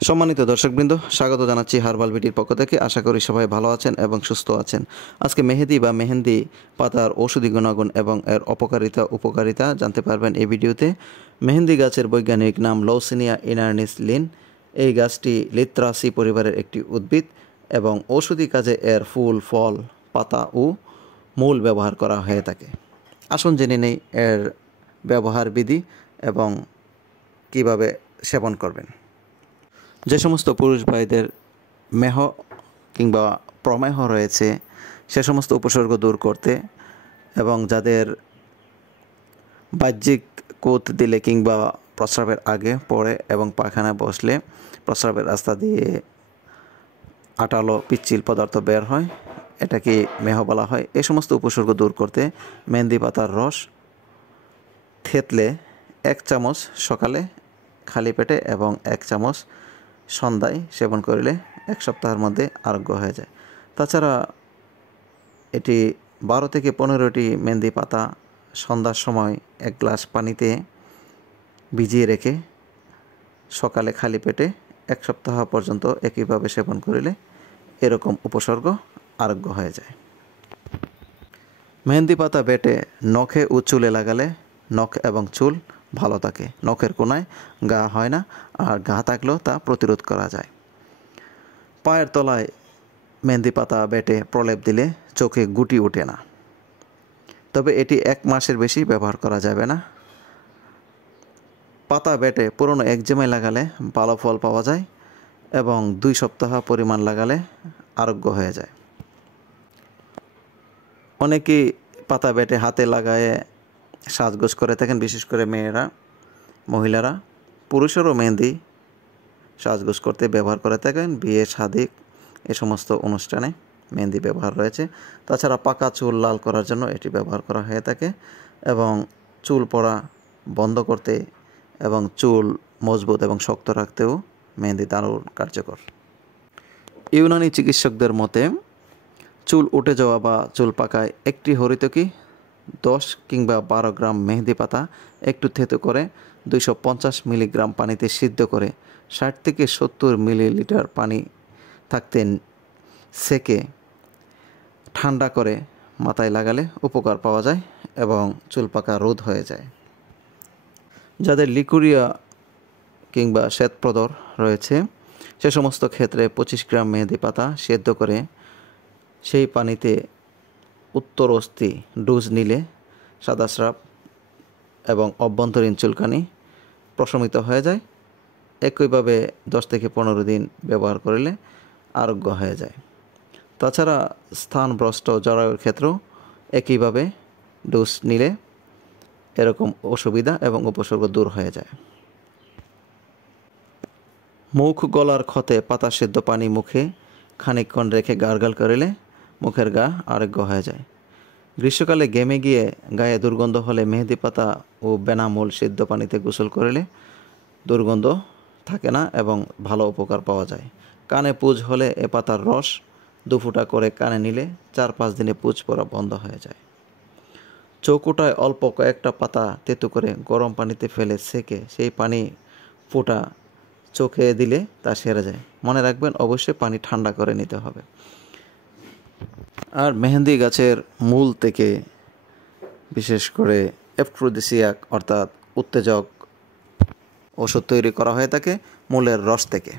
সম্মানিত দর্শকবৃন্দ, স্বাগত জানাচ্ছি হার্বাল ভিডির পক্ষ থেকে। আশা করি সবাই ভালো আছেন এবং সুস্থ আছেন। আজকে মেহেদি বা মেহেন্দি পাতার ঔষধি গুণাগুণ এবং এর উপকারিতা জানতে পারবেন এই ভিডিওতে। মেহেন্দি গাছের বৈজ্ঞানিক নাম লৌসিনিয়া ইনার্নিস লিন। এই গাছটি লিথ্রাসি পরিবারের একটি উদ্ভিদ এবং ঔষধি কাজে এর ফুল, ফল, পাতা ও মূল ব্যবহার করা হয়ে থাকে। আসুন জেনে নেই এর ব্যবহার বিধি এবং কিভাবে সেবন করবেন। যে সমস্ত পুরুষ ভাইদের মেহ কিংবা প্রমেহ রয়েছে সে সমস্ত উপসর্গ দূর করতে এবং যাদের বাহ্যিক কোত দিলে কিংবা প্রস্রাবের আগে, পরে এবং পায়খানায় বসলে প্রস্রাবের রাস্তা দিয়ে আটালো পিচ্ছিল পদার্থ বের হয়, এটাকে মেহ বলা হয়। এই সমস্ত উপসর্গ দূর করতে মেহেন্দি পাতার রস থেতলে 1 চামচ সকালে খালি পেটে এবং 1 চামচ সন্ধ্যায় সেবন করলে 1 সপ্তাহের মধ্যে আরোগ্য হয়ে যায়। তাছাড়া এটি 12 থেকে 15টি মেহেন্দি পাতা সন্ধ্যার সময় 1 গ্লাস পানিতে ভিজিয়ে রেখে সকালে খালি পেটে 1 সপ্তাহ পর্যন্ত একইভাবে সেবন করিলে এরকম উপসর্গ আরোগ্য হয়ে যায়। মেহেন্দি পাতা বেটে নখে ও চুলে লাগালে নখ এবং চুল ভালো থাকে, নখের কোনায় ঘা হয় না, আর ঘা থাকলেও তা প্রতিরোধ করা যায়। পায়ের তলায় মেহেন্দি পাতা বেটে প্রলেপ দিলে চোখে গুটি ওঠে না, তবে এটি 1 মাসের বেশি ব্যবহার করা যাবে না। পাতা বেটে পুরনো একজিমায় লাগালে ভালো ফল পাওয়া যায় এবং 2 সপ্তাহ পরিমাণ লাগালে আরোগ্য হয়ে যায়। অনেকেই পাতা বেটে হাতে লাগায়ে সাজগোজ করে থাকেন, বিশেষ করে মেয়েরা, মহিলারা। পুরুষেরও মেহেন্দি সাজগোজ করতে ব্যবহার করে থাকেন, বিয়ে, শাদী এ সমস্ত অনুষ্ঠানে মেহেন্দি ব্যবহার রয়েছে। তাছাড়া পাকা চুল লাল করার জন্য এটি ব্যবহার করা হয়ে থাকে এবং চুল পড়া বন্ধ করতে এবং চুল মজবুত এবং শক্ত রাখতেও মেহেন্দি দারুণ কার্যকর। ইউনানি চিকিৎসকদের মতে চুল উঠে যাওয়া বা চুল পাকায় একটি হরিতকি 10 কিংবা 12 গ্রাম মেহেন্দি পাতা একটু থেতো করে 250 মিলিগ্রাম পানিতে সিদ্ধ করে 60 থেকে 70 মিলিলিটার পানি থাকতে সেকে ঠান্ডা করে মাথায় লাগালে উপকার পাওয়া যায় এবং চুল পাকা রোধ হয়ে যায়। যাদের লিকুরিয়া কিংবা শ্বেতপ্রদর রয়েছে সে সমস্ত ক্ষেত্রে 25 গ্রাম মেহেন্দি পাতা সেদ্ধ করে সেই পানিতে উত্তর অস্থি ডোজ নিলে সাদা স্রাব এবং অভ্যন্তরীণ চুলকানি প্রশমিত হয়ে যায়। একইভাবে 10 থেকে 15 দিন ব্যবহার করলে আরোগ্য হয়ে যায়। তাছাড়া স্থানভ্রষ্ট জরায়ুর ক্ষেত্রেও একইভাবে ডোজ নিলে এরকম অসুবিধা এবং উপসর্গ দূর হয়ে যায়। মুখ গলার ক্ষতে পাতা সেদ্ধ পানি মুখে খানিকক্ষণ রেখে গার্গল করিলে মুখের ঘা আরোগ্য হয়ে যায়। গ্রীষ্মকালে ঘেমে গিয়ে গায়ে দুর্গন্ধ হলে মেহেদি পাতা ও বেনামূল সিদ্ধ পানিতে গোসল করলে দুর্গন্ধ থাকে না এবং ভালো উপকার পাওয়া যায়। কানে পুজ হলে এ পাতার রস 2 ফোঁটা করে কানে নিলে 4-5 দিনে পুজ পড়া বন্ধ হয়ে যায়। চৌকোটায় অল্প কয়েকটা পাতা তেতো করে গরম পানিতে ফেলে সেকে সেই পানি ফোঁটা চোখে দিলে তা সেরে যায়। মনে রাখবেন, অবশ্যই পানি ঠান্ডা করে নিতে হবে। আর মেহেন্দি গাছের মূল থেকে বিশেষ করে অর্থাৎ উত্তেজক ওষুধ তৈরি করা হয়ে থাকে মূলের রস থেকে।